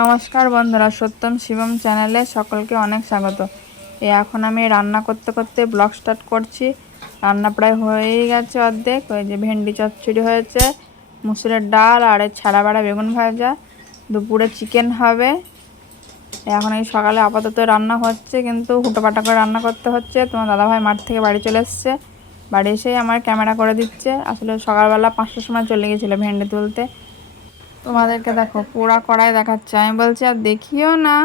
নমস্কার বন্ধুরা, সত্যম শিবম চ্যানেলে সকলকে অনেক স্বাগত। এখন আমি রান্না করতে করতে ব্লগ স্টার্ট করছি। রান্না প্রায় হয়েই গেছে অর্ধেক। ওই যে ভেন্ডি চচ্চড়ি হয়েছে, মুসুরের ডাল আর ছাড়া বাড়া বেগুন ভাজা, দুপুরে চিকেন হবে। এখন এই সকালে আপাতত রান্না হচ্ছে, কিন্তু হুটোপাটা করে রান্না করতে হচ্ছে। তোমার দাদাভাই মাঠ থেকে বাড়ি চলে এসছে, বাড়ি এসেই আমার ক্যামেরা করে দিচ্ছে। আসলে সকালবেলা 5টার সময় চলে গেছিলো ভেন্ডি তুলতে। তোমাদেরকে দেখো পোড়া কড়াই দেখাচ্ছে, আমি বলছি আর দেখিও না।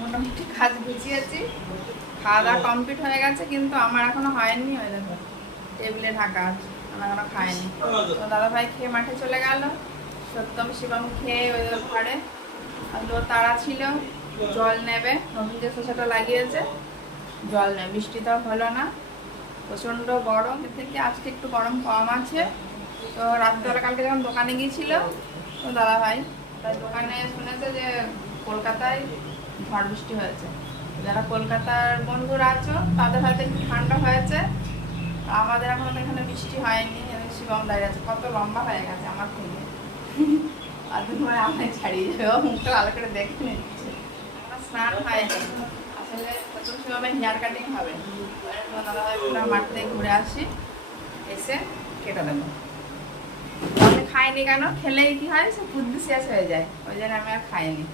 মোটামুটি কাজ গুছিয়েছি, খাওয়া দাওয়া কমপ্লিট হয়ে গেছে, কিন্তু আমার এখনো হয়নি। ওই দেখো টেবিলে ঢাকা আছে, আমার এখনো খায়নি। তো দাদা ভাই খেয়ে মাঠে চলে গেল, সত্যম শিবম খেয়ে ওই ঘরে। আর তোর তাড়া ছিল, জল নেবে, নতুন যে শসাটা লাগিয়েছে জল নেবে। বৃষ্টিটাও হলো না, প্রচণ্ড গরম। এর থেকে আজকে একটু গরম কম আছে। তো রাত্রেবেলা কালকে যখন দোকানে গিয়েছিল তো দাদা ভাই, তাই দোকানে শুনেছে যে কলকাতায় ঝড় বৃষ্টি হয়েছে। যারা কলকাতার বন্ধুরা আছো তাদের হয়তো একটু ঠান্ডা হয়েছে, আমাদের এখন এখানে বৃষ্টি হয়নি। শিবম দাঁড়িয়ে আছে, কত লম্বা হয়ে গেছে আমার থেকে। আর তোমার আমায় ছাড়িয়ে যাবে, মুখটা ভালো করে দেখে নিচ্ছে। আমার স্নান হয়নি, আসলে প্রথম শিবমের হেয়ার কাটিং হবে। দাদা ভাই মাঠ থেকে ঘুরে আসি, এসে কেটে দেবো। আমি খাইনি কেন, খেলেই কি হয়, সে বুদ্ধি শেষ হয়ে যায়, ওই জন্য আমি আর খাইনি।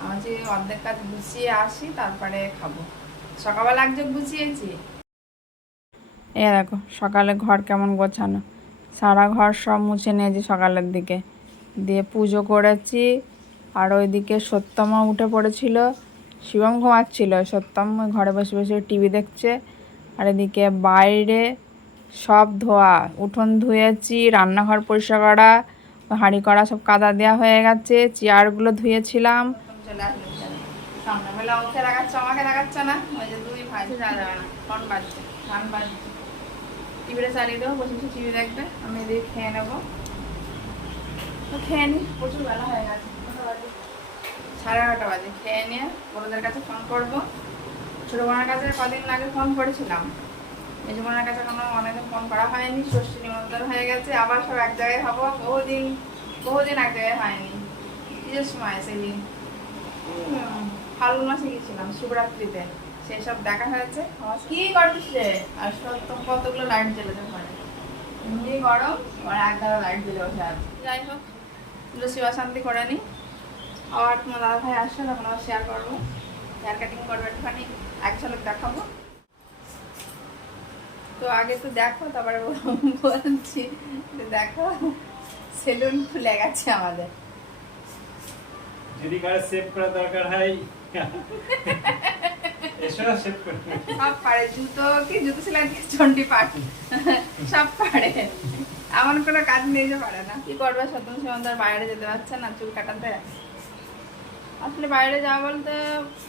আমার যে অর্ধেক কাজ গুছিয়ে আসি তারপরে খাবো। সকালবেলা একযোগ গুছিয়েছি। এ দেখো সকালে ঘর কেমন গোছানো, সারা ঘর সব মুছে নিয়েছি সকালের দিকে, দিয়ে পুজো করেছি। আর ওইদিকে সত্যমা উঠে পড়েছিল, শিবম ঘুমাচ্ছিল, সত্যম ঘরে বসে বসে টিভি দেখছে। আর এদিকে বাইরে সব ধোয়া, উঠোন ধুয়েছি, রান্নাঘর পরিষ্কার করা, হাঁড়ি করা সব কাদা দেওয়া হয়ে গেছে, চেয়ারগুলো ধুয়েছিলাম। চলে আসলো সামনে, বলে ওকে রাখাচ্ছে, আমাকে রাখাচ্ছে না। ওই যে দুই ভাই যা যাবে না, ফোন বাজছে, গান বাজছে, টিভিটা চালিয়ে দেবো, বসে বসে টিভি দেখবে, আমি এদিকে খেয়ে নেবো। তো খেয়ে নিই, প্রচুর বেলা হয়ে গেছে, 11:30 বাজে। খেয়ে নিয়ে বড়দের কাছে ফোন করবো। ছোটো বোনের কাছে কদিন আগে ফোন করেছিলাম, মেজো বোনের কাছে কোনো অনেকদিন ফোন করা হয়নি। ষষ্ঠী নিমন্ত্রণ হয়ে গেছে, আবার সব এক জায়গায় হবো। বহুদিন এক জায়গায় হয়নি। ঈদের সময় সেদিন ফাল্গুন মাসে গেছিলাম শিবরাত্রিতে, সেই সব দেখা হয়েছে। কি করছে, আর সব কতগুলো লাইট জ্বেলেছে ঘরে, এমনি গরম, আর একদারা লাইট জ্বেলে বসে আছে। যাই হোক, শিবা শান্তি করে নি। আবার তোমার দাদা ভাই আসলে তখন আবার শেয়ার করবো, হেয়ার কাটিং করবো, একটুখানি এক ঝলক দেখাবো। তো আগে তো দেখো, তারপরে বলছি দেখো সেলুন খুলে গেছে আমাদের। যদি কারো সেভ করা দরকার হয় এসো সেভ করে। সব পারে, জুতো সেলাই থেকে চন্ডি পাট সব পারে, এমন কোনো কাজ নেই যে পারে না। কি করবে, সত্যম শিবমদার বাইরে যেতে পারছে না চুল কাটাতে। আসলে বাইরে যাওয়া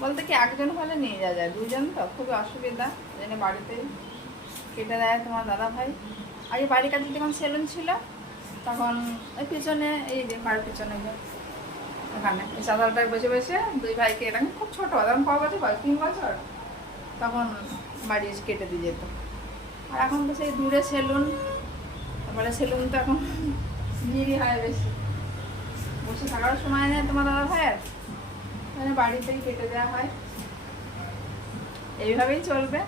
বলতে কি একজন হলে নিয়ে যাওয়া যায়, দুজন তো খুবই অসুবিধা, জন্য বাড়িতেই কেটে দেয় তোমার দাদা ভাই। আগে বাড়ির কাছে যখন সেলুন ছিল তখন ওই পিছনে, এই যে বাড়ির পিছনে ওখানে এই চাদরটায় বসে বসে দুই ভাইকে, এরকম খুব ছোটো, তখন ক বছর হয়, 3 বছর, তখন বাড়ি এসে কেটে দিয়ে যেত। আর এখন তো সেই দূরে সেলুন, তারপরে সেলুন তো এখন ভিড়ই হয় বেশি, বসে থাকার সময় নেই তোমার দাদা ভাইয়ের, মানে বাড়িতেই কেটে দেওয়া হয়। এইভাবেই চলবে।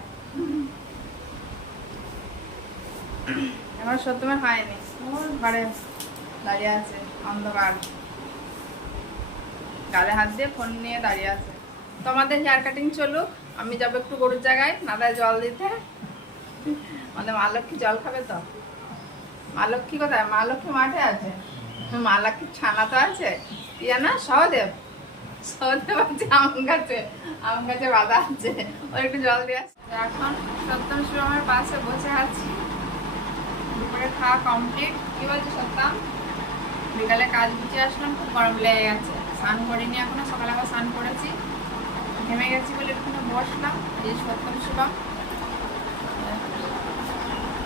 এখন সত্যমের হয়নি, ঘরে দাঁড়িয়ে আছে অন্ধকার, গালে হাত দিয়ে ফোন নিয়ে দাঁড়িয়ে আছে। তোমাদের হেয়ার কাটিং চলুক, আমি যাবো একটু গরুর জায়গায় নাদায় জল দিতে। আমাদের মা লক্ষ্মী জল খাবে তো। মা লক্ষ্মী কোথায়, মা লক্ষ্মী মাঠে আছে, মা লক্ষ্মীর ছানা তো আছে, ইয়া না সহদেব আছে আম গাছে বাঁধা আছে, ওর একটু জল দিয়ে আসছে। এখন সত্যম শিবমের পাশে বসে আছি, দুপুরে খাওয়া কমপ্লিট। কি বলছে সত্যম, বিকালে কাজ গুছিয়ে আসলাম, খুব গরম লেগে গেছে, স্নান করিনি এখনো, সকালে আবার স্নান করেছি, ঘেমে গেছি বলে একটু বসলাম। এই সত্যম শিবম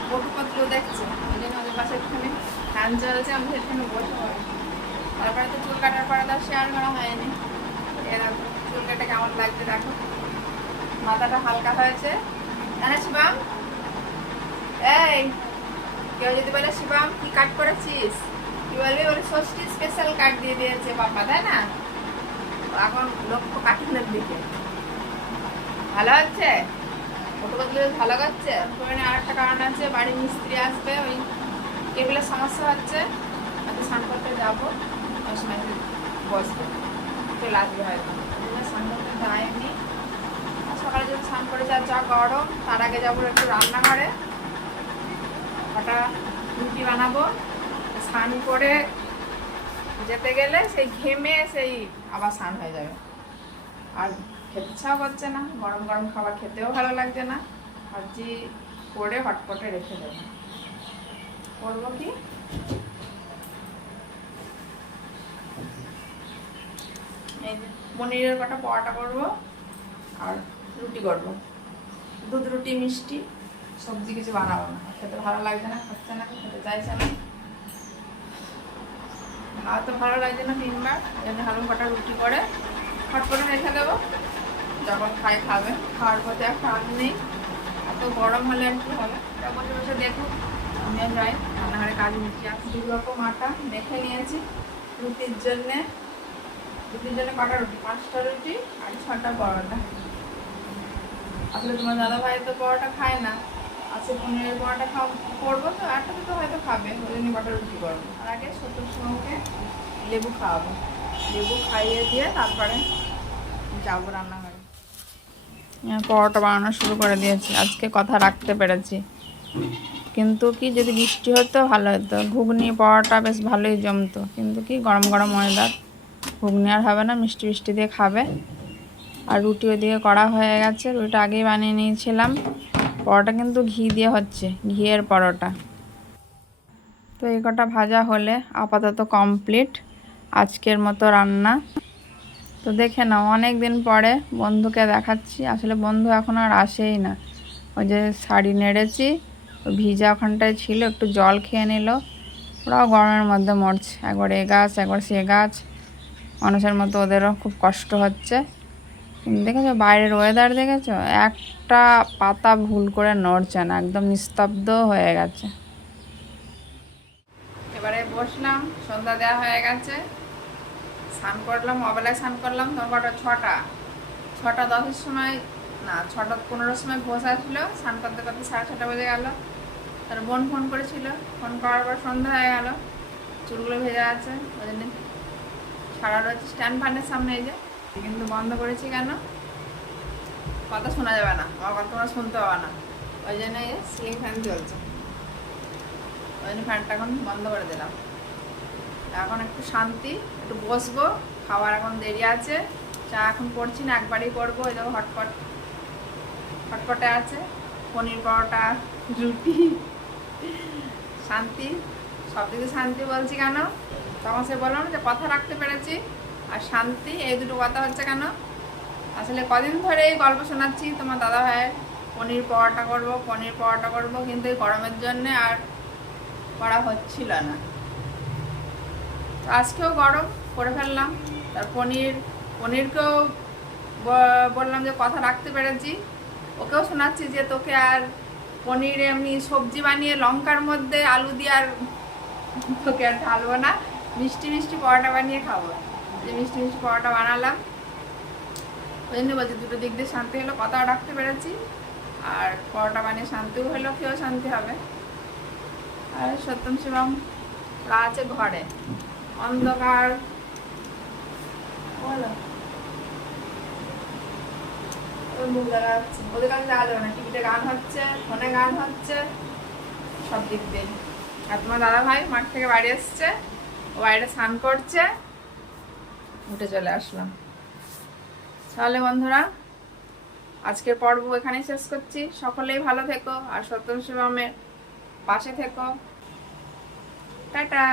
পটুপত্র দেখছে, ওই জন্য ওদের পাশে একটুখানি ফ্যান চলছে, আমি সেখানে বসে পড়ি। তারপরে তো চুল কাটার পরে তো শেয়ার করা হয়নি। এরকম চুল কাটা কেমন লাগছে দেখো, মাথাটা হালকা হয়েছে। হ্যাঁ শিবম, এই কেউ যদি বলে শিবম কি কাট করেছিস, কি বলবি, ওর ষষ্ঠী স্পেশাল কার্ড দিয়ে দিয়েছে বাবা, তাই না? এখন লক্ষ্য কাকিনার দিকে ভালো হচ্ছে, ফটো তুলে ভালো করছে। আর একটা কারণ আছে, বাড়ির মিস্ত্রি আসবে, ওই টেবিলের সমস্যা হচ্ছে, হয়তো স্নান করতে যাবো, ওই সময় বসবো, চলে আসবে হয়তো, স্নান করতে যায়নি। সকালে যদি স্নান করে যা গরম, তার আগে যাবো একটু রান্নাঘরে, কটা রুটি বানাবো। স্নান করে যেতে গেলে সেই ঘেমে সেই আবার স্নান হয়ে যাবে, আর খেতে ইচ্ছাও করছে না, গরম গরম খাবার খেতেও ভালো লাগছে না। ভাবছি করে হটপটে রেখে দেবো। করবো কি, এই যে পনিরের কটা পরোটা করবো আর রুটি করবো, দুধ রুটি মিষ্টি, সবজি কিছু বানাবো না, খেতে ভালো লাগছে না, খাচ্ছে না, খেতে চাইছে না, খাওয়া তো ভালো লাগছে না তিনবার, এই জন্য ভালো কটা রুটি করে হটপটে রেখে দেবো, যখন খাবে, খাওয়ার পথে একটা আগ নেই, এত গরম হলে আর কি হবে। বসে বসে দেখুন, আমিও যাই রান্নাঘরে কাজ নিচ্ছি। আর 2 রকম আটা মেখে নিয়েছি রুটির জন্যে কটা রুটি, 5টা রুটি আর 6টা পরোটা। আসলে তোমার দাদা ভাই তো পরোটা খায় না, আজকে পনিরের পরোটা করবো, তো একটা দুটো হয়তো খাবে, ওই জন্য কটা রুটি করবো। আর আগে ছোটোর সঙ্গে লেবু খাওয়াবো, লেবু খাইয়ে দিয়ে তারপরে যাবো রান্নাঘরে। পরোটা বানানো শুরু করে দিয়েছি, আজকে কথা রাখতে পেরেছি, কিন্তু কি যদি বৃষ্টি হতো ভালো হতো, ঘুগনি পরোটা বেশ ভালোই জমতো, কিন্তু কি গরম গরম ওয়েদার, ঘুগনি আর হবে না, মিষ্টি মিষ্টি দিয়ে খাবে। আর রুটি ওইদিকে করা হয়ে গেছে, রুটিটা আগেই বানিয়ে নিয়েছিলাম। পরোটা কিন্তু ঘি দিয়ে হচ্ছে, ঘিয়ের পরোটা। তো এই কটা ভাজা হলে আপাতত কমপ্লিট আজকের মতো রান্না। তো দেখে নাও, অনেক দিন পরে বন্ধুকে দেখাচ্ছি, আসলে বন্ধু এখন আর আসেই না। ওই যে শাড়ি নেড়েছি, ওই ভিজা ওখানটায় ছিল, একটু জল খেয়ে নিল, ওরাও গরমের মধ্যে মরছে, একবার এ গাছ একবার সে গাছ, মানুষের মতো ওদেরও খুব কষ্ট হচ্ছে। দেখেছো বাইরের ওয়েদার, দেখেছো একটা পাতা ভুল করে নড়ছে না, একদম নিস্তব্ধ হয়ে গেছে। এবারে বসলাম, সন্ধ্যা দেওয়া হয়ে গেছে, স্নান করলাম, অবেলায় স্নান করলাম, তখন 6টা 10-এর সময়, না 6টা 15-এর সময় বসে আসলো, স্নান করতে করতে 6:30 বেজে গেল। তার বোন ফোন করেছিল, ফোন করার পর সন্ধ্যা হয়ে গেল, চুলগুলো ভেজা আছে, ওই জন্য সারা রয়েছে স্ট্যান্ড ফ্যানের সামনে, এই যে, কিন্তু বন্ধ করেছি কেন, কথা শোনা যাবে না, আমার কথা তোমরা শুনতে পাবে না, ওই জন্য সিলিং ফ্যান চলছে, ওই জন্য ফ্যানটা এখন বন্ধ করে দিলাম। এখন একটু শান্তি, একটু বসবো, খাওয়ার এখন দেরি আছে, চা এখন করছি না, একবারই করবো। এই দেখো হটপটে আছে পনির পরোটা, রুটি, শান্তি, সব দিকে শান্তি বলছি কেন, তখন সে বললাম যে কথা রাখতে পেরেছি আর শান্তি, এই দুটো কথা হচ্ছে কেন, আসলে কদিন ধরে এই গল্প শোনাচ্ছি তোমার দাদা ভাইয়ের, পনির পরোটা করবো, কিন্তু এই গরমের জন্যে আর করা হচ্ছিল না। তো আজকেও গরম করে ফেললাম, তার পনিরকেও বললাম যে কথা রাখতে পেরেছি, ওকেও শোনাচ্ছি যে তোকে আর পনির এমনি সবজি বানিয়ে লঙ্কার মধ্যে আলু দিয়ে আর তোকে আর ঢালবো না, মিষ্টি মিষ্টি পরোটা বানিয়ে খাবো। যে মিষ্টি মিষ্টি পরোটা বানালাম, ওই জন্য বলছি দুটো দিক দিয়ে শান্তি হলো, কথাও রাখতে পেরেছি, আর পরোটা বানিয়ে শান্তিও হলো, খেয়েও শান্তি হবে। আর সত্যম শিবম ওরা আছে ঘরে, অন্ধকার, বলো মুখ দেখা যাচ্ছে, ওদের কাছে যাওয়া যাবে না, টিভিতে গান হচ্ছে, ফোনে গান হচ্ছে, সব দিক দিয়ে। আর তোমার দাদা ভাই মাঠ থেকে বাড়ি এসছে, ও বাইরে স্নান করছে, উঠে চলে আসলাম। তাহলে বন্ধুরা, আজকের পর্ব এখানেই শেষ করছি, সকলেই ভালো থেকো আর সত্যম শিবমের পাশে থেকো, টাটা।